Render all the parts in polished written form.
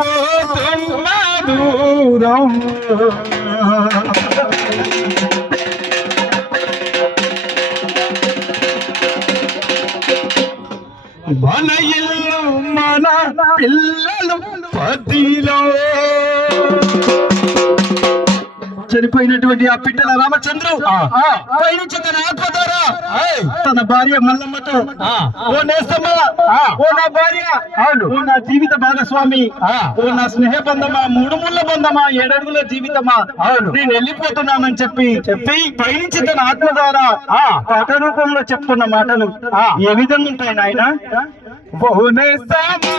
వెళ్ళిపోతున్న దూరం మన ఇల్లు మన పిల్లలు పదిలో చనిపోయినటువంటి ఆ పిట్టల రామచంద్రు పైనుంచి తన ఆత్మ ద్వారా తన భార్య మల్లమ్మతో ఓ నేస్తమ్మా, ఓ నా భార్య, ఓ నా జీవిత భాగస్వామి, ఓ నా స్నేహ బంధమా, మూడు ముళ్ళ బంధమా, 7 అడుగుల జీవితమా, నేను వెళ్ళిపోతున్నానని చెప్పి పైనుంచి తన ఆత్మ ద్వారా పాట రూపంలో చెప్తున్న మాటలు ఏ విధంగా ఉంటాయి నాయన? ఓ నేస్తమ్మా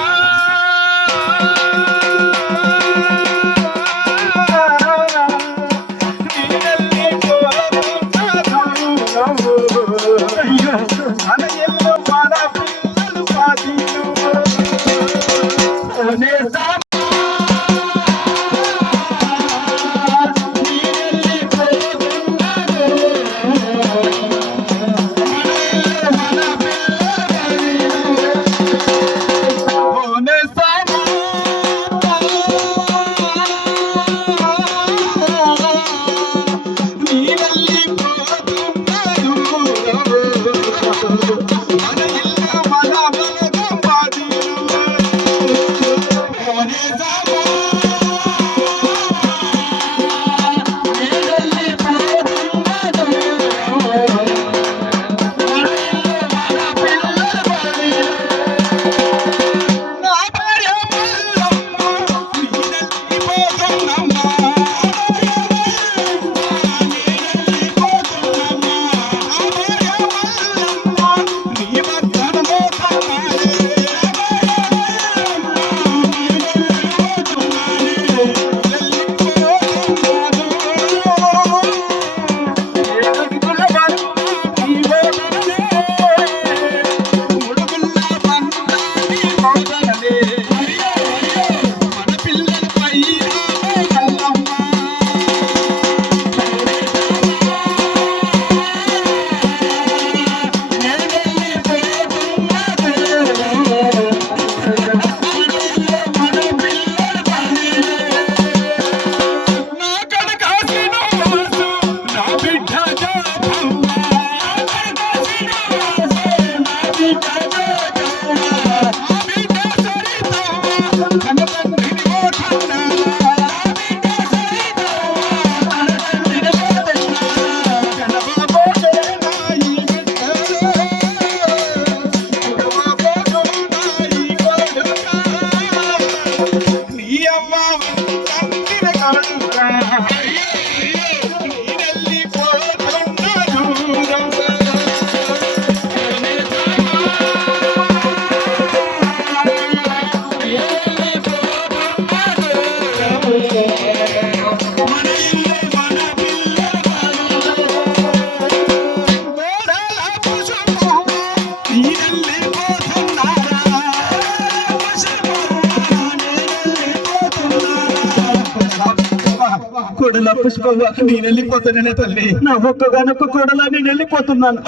కొడల పుష్పవ్వ, నేను వెళ్ళిపోతానే తల్లి. నా ఒక్కగానొక్క కొడలా నేను వెళ్ళిపోతున్నాను.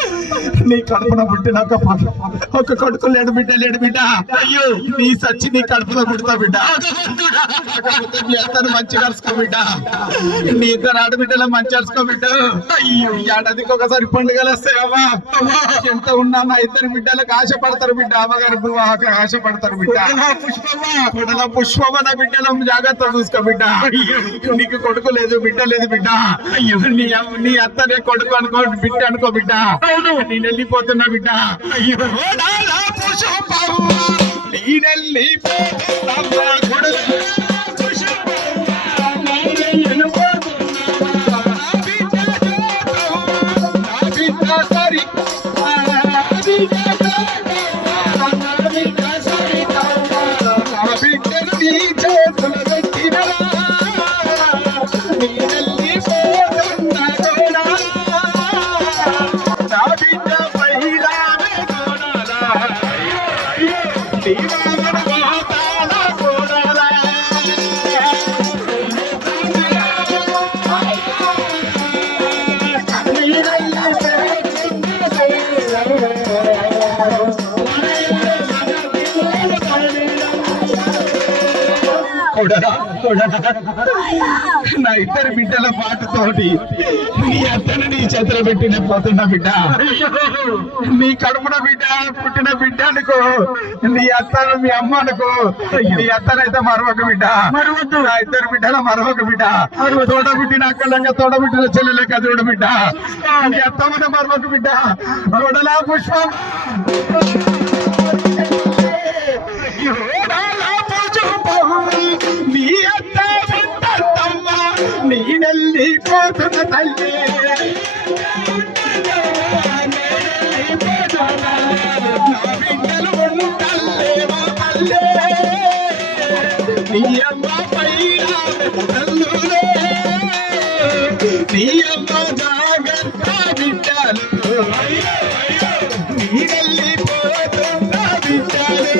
నీ కడుపున పుట్టినాక ఒక కొడుకు లేడు బిడ్డ. అయ్యో నీ సచ్చి నీ కడుపులో పుడతా బిడ్డ. మీ అతను మంచి కలుసుకో బిడ్డ. నీ ఇద్దరు ఆడబిడ్డలో మంచి కలుసుకో బిడ్డ. అయ్యో ఏడాదికి ఒకసారి పండుగలు వస్తాయమ్మా. ఎంత ఉన్నా నా ఇద్దరు బిడ్డలకు ఆశపడతారు బిడ్డ. అమ్మగారి ఆశపడతారు బిడ్డ. కొడల పుష్పవ్వ, నా బిడ్డలో జాగ్రత్త చూసుకో బిడ్డ. నీకు కొడుకు లేదు బిడ్డ లేదు బిడ్డ. నీ అత్తనే కొడుకు అనుకో, బిడ్డ అనుకో బిడ్డ. నేను వెళ్ళిపోతున్నా బిడ్డ. అయ్యో నా ఇద్దరు బిడ్డల పాటతోటి నీ అత్తను నీ చేతులు పెట్టిన పోతున్నా బిడ్డ. నీ కడుపున బిడ్డ పుట్టిన బిడ్డ అనుకో, నీ అత్తను మీ అమ్మ అనుకో, నీ అత్తనైతే మరొక బిడ్డ, నా ఇద్దరు బిడ్డల మరొక బిడ్డ, తోడ పుట్టిన అక్కలంగా తోడ పుట్టిన చెల్లెలక చూడ బిడ్డ, నీ అత్తమ్మన మరొక బిడ్డ గొడలా పుష్పం. నీ అత్త బిడ్డమ్మ నీ నెల్లి పోతున్న తల్లి, నా బిడ్డలు ఉండల్లే మా తల్లే, నీ అమ్మ పైన తల్లులే, నీ అమ్మ జాగ్రత్త బిడ్డలు, నీ నెల్లి పోతున్న బిడ్డలు.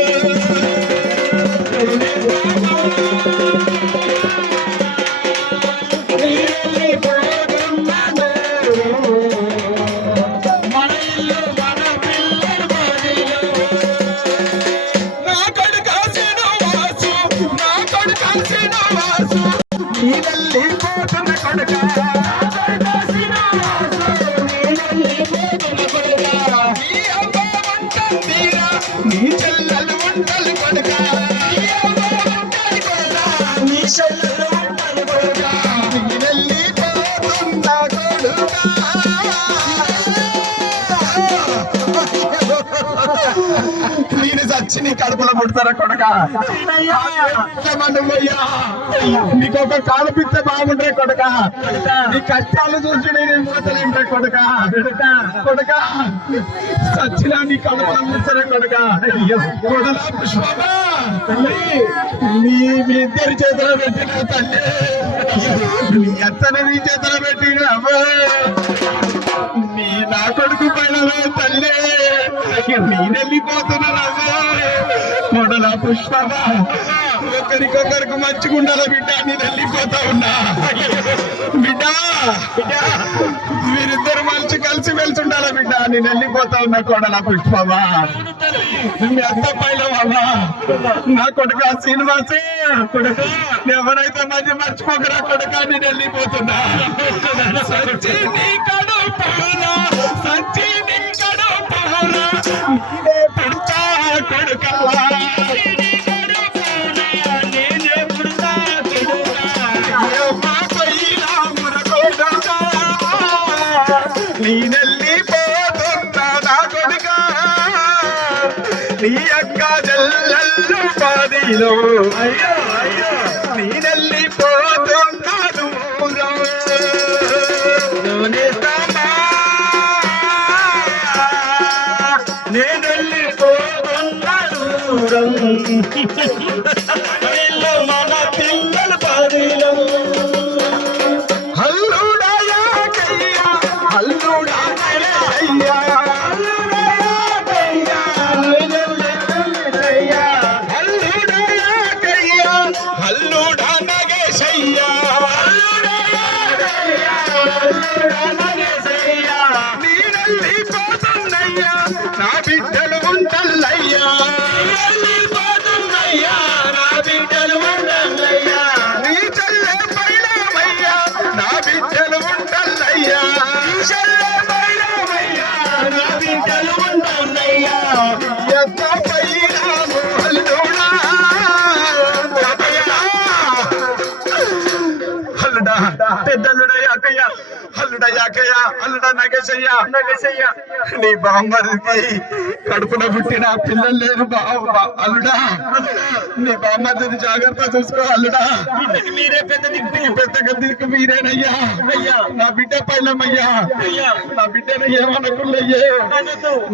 నీ చెల్లెలు వంటలు కొడుక, నీ చెల్లెలు వంటలు కొడుక, నీ నెల్లి పోతున్న కొడుక. నేను చచ్చి నీ కడుపులో పుడతారా కొడుక? నీకు ఒక కాలు పిస్తే బాగుంటాయి కొడుక, నీ కష్టాలు చూసి నేను పోతలేంటే కొడుక. కొడుక చచ్చినా నీ కడుపులో పుడతారా కొడుక? కొడలా పుష్పమా నీ మీ ఇద్దరి చేతిలో పెట్టిన తల్లి, నీ అత్తని నీ చేతిలో పెట్టిన నీ నా కొడుకు పైన తల్లి, నేనెళ్ళిపోతున్నాను కొడల పుష్పమా. ఒకరికొకరికి మంచిగుండాల బిడ్డ, నేను వెళ్ళిపోతా ఉన్నా బిడ్డ. మీరిద్దరు మంచి కలిసి వెళ్తుండాల బిడ్డ, నేను వెళ్ళిపోతా ఉన్నా కొడల పుష్పమా. మీ అత్త పైలవా నా కొడుక శ్రీనివాసే, ఎవరైతే మంచి మర్చిపోకరా కొడుక, నేను వెళ్ళిపోతున్నా. సచ్చి నీ కడుపురా, సచ్చి నీ కడుపురా, నీనే పుడతా కొడుక, నేనే పుడతా కొడుక, మా పైలాముర కొడుక, నేనెళ్ళిపోతున్నా నా కొడుక, నీ అక్క జల్లల్లు పాదిలో, నేనెళ్ళిపోతున్నా దూరం. మన పిల్లల పాదిలో హల్లుడయా కయ్యా, హల్లుడా అయ్యా, హల్లుడయా కయ్యా, హల్లుడా నగేశయ్యా, నీనెళ్ళిపోతున్నయ్యా నా బిడ్డలు ఉంటల్లయ్యా, నా బిడ్డలు ఉండల్లయ్యా, నీ చెల్లె పైలమయ్యా నా బిడ్డలు ఉండల్లయ్యా, నీ చెల్లె పైలమయ్యా నా బిడ్డలు ఉండల్లయ్యా. ఎంత పైలాము హల్లుడా, హల్లుడా పెద్దల్లుడయ్యా అక్కయ్య, హల్లుడయ్యా అక్కయ్య, హల్లుడా నగేశయ్యా, నగేశయ్యా నీ బామ్మరికి కడుపున పుట్టిన పిల్లలు లేరు అల్లుడా, నీ బామ్మని జాగ్రత్త చూసుకో అల్లుడా. మీరే పెద్ద దిక్కు మీరేనయ్యా, నా బిడ్డ పైలమయ్యా, నా బిడ్డను ఏమనుకున్నయ్యే,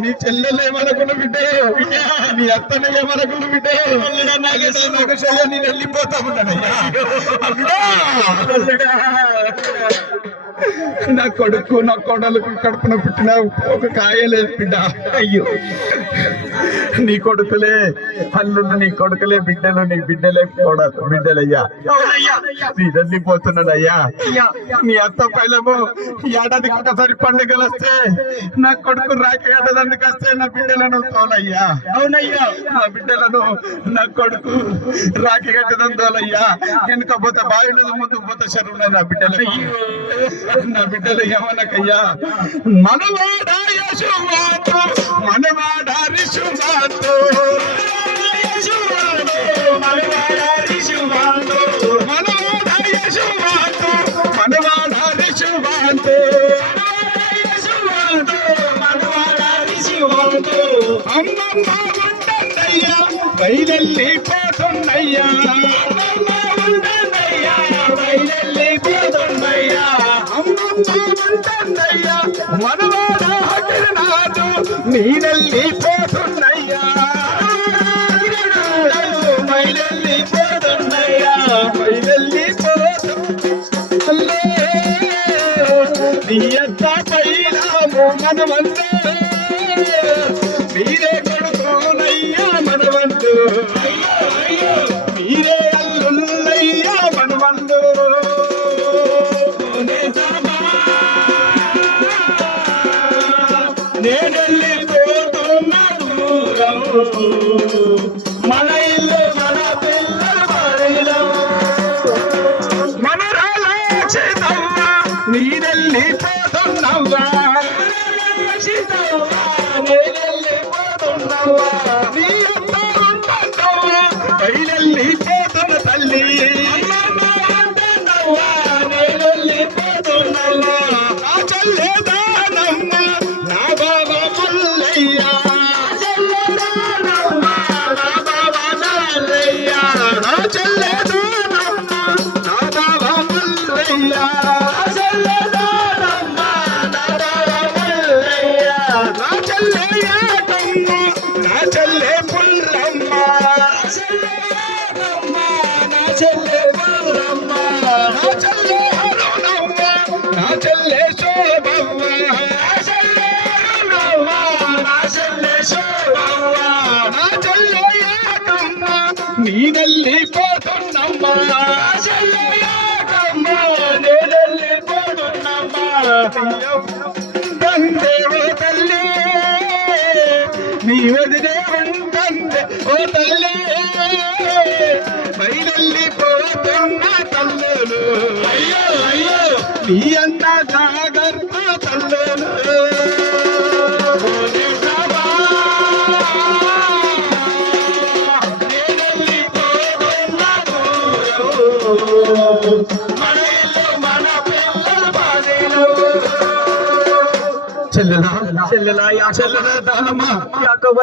నీ చెల్లెలు ఏమనుకున్న బిడ్డే, నీ అత్తను ఏమనుకున్న బిడ్డే, నగేశయ్య నేను వెళ్ళిపోతా ఉన్నానయ్యా అల్లుడా. నా కొడుకు నా కోడలకు కడుపున పుట్టిన ఒక కాయలేదు బిడ్డ. అయ్యో నీ కొడుకులే అల్లుళ్ళు, నీ కొడుకులే బిడ్డలు, నీ బిడ్డలే బిడ్డలయ్యా. నేను వెళ్ళిపోతున్నానయ్యా. నీ అత్త పైలము ఏడాదికి ఒకసారి పండుగలు వస్తే నా కొడుకు రాఖీ కట్టడానికి వస్తే నా బిడ్డలను తోలయ్యా. అవునయ్యా, నా బిడ్డలను నా కొడుకు రాఖీ కట్టడం తోలయ్యా. వెనుకపోతే బావిలో ముందుకు పోతే చెరువులో నా బిడ్డలు, నా బిడ్డలు ఏమనకయ్యా. మనవాడా యశోమాత, మనవాడా రిషుమాత, మనవాడా రిషుమాత, మనవాడా యశోమాత, మనవాడా రిషుమాత, మనవాడా రిషుమాత. అమ్మమ్మ ఉంటయ్యా, బయలెళ్ళిపోతున్నయ్యా, అమ్మమ్మ ఉంటయ్యా, బయలెళ్ళిపోతున్నయ్యా, అమ్మమ్మ ఉంటయ్యా, మనవాడా హకిరనాథు నీనెళ్ళిపోతున్నయ్యా, బయలెళ్ళిపోతున్నయ్యా, బయలెళ్ళిపోతున్నయ్యా. నీ అత్త పైలాము మనవంతు, మీరే కొడుకునయ్యా మనవంతు, మీరే అల్లుళ్ళయ్యా మనవంతు. నేనెళ్ళిపోతున్నా దూరం, మన ఇల్లు మన పిల్లల బడిలో, మన రాక్షితవ్వ నీనెళ్ళిపోతున్నవ్వా, నేనెళ్ళిపోతున్నవ్వా, నీ అత్త ఉంటున్నవ్వా, బయలెళ్ళిపోతున్న తల్లి, నేనెళ్ళిపోతున్నవ్వా, నా చెల్లేదానమ్మ, నా బాబా మల్లయ్యా, నా బాబా మల్లయ్యా, నా చెల్లేదానమ్మ, నా బాబా మల్లయ్యా, నా బాబా మల్లయ్యా, నా చెల్లెయ్యాటమ్మ, నా చెల్లె పుల్లమ్మ, నా చెల్లె పుల్లమ్మ, నా చెల్లె అరుణమ్మ, నా చెల్లె శోభవ్వ, నా చెల్లె శోభవ్వ, నా చెల్లెయ్యాటమ్మ నీనెళ్ళిపోతున్నమ్మ, నా చెల్లెయ్యాటమ్మ నేనెళ్ళిపోతున్నమ్మ. తందేవో తల్లి నీ వదిలే ఉంటుందే ఓ తల్లి, బయలెళ్ళిపోతున్న తల్లులు, అయ్యో అయ్యో నీ అన్న జాగ్రత్త తల్లులు. నేనెళ్ళిపోతున్న దూరం, మన ఇల్లు మన పిల్లల బాధలు. చెల్లెలా చెల్లెలా యా చెల్లెలా దానమ్మా యాకోబ